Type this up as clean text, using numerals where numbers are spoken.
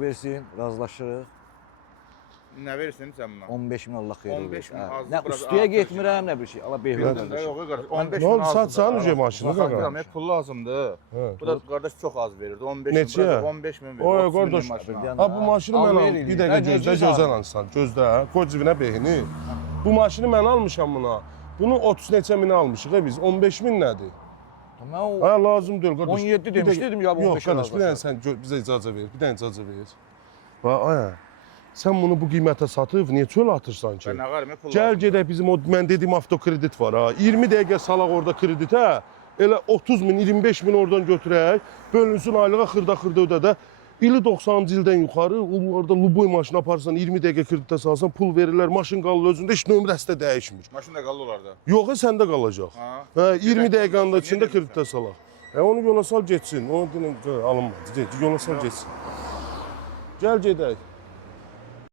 Versin, razılaşırıq. Nə verirsən sən buna? 15 min Allah xeyir 15 min azdır, Nə biraz üstüyə artır getmirəm, nə bir şey. Allah Bildin behbud də, qardaş. yox qardaş. 15 Ne min oldu, azdır. satsan uca maşını Baxın, qardaş. pul lazımdır. He. Bu da qardaş çox az verirdi. 15 min, Neçəyə? burada 15 min verir. Oy 30 minlik qardaş, maşın al. ha bu maşını Al, mən ver aldım. eləyir. Bir dəqiqə Hə, gözlə, necə gözlə al? lansan, gözlə. Qoy cibinə behini. Bu maşını mən almışam buna. Bunu 30 neçə minə almışıq biz. 15 min nədir? Mən o Ha lazım deyil qardaş. 17 Bir demiş, dəqiqə- dedim ya bu Yox 15-ə qardaş, bir dənə sən bizə icazə ver. Bir dənə icazə ver. Bax, aya. Sən bunu bu qiymətə satıb niyə çöl atırsan ki? Mən nə qarım, pul Gəl lazımdır. gedək bizim o mən dediyim avtokredit var ha. 20 dəqiqə salaq orada kreditə. Elə 30 min, 25 min oradan götürək. Bölünsün aylığa xırda ödədə. İli 90-cı ildən yuxarı onlarda Luboy maşını aparsan 20 dəqiqə kreditə salsan pul verirlər. Maşın qalır özündə heç nömrəsi də dəyişmir. Maşın da qalır olarda. Yox, səndə qalacaq. Ha. Hə, 20 Bir dəqiqə dəqiqənin niyə içində demirsən? kreditə salaq. Onu yola sal getsin. Onu alınmadı. Yola sal getsin. Gəl gedək.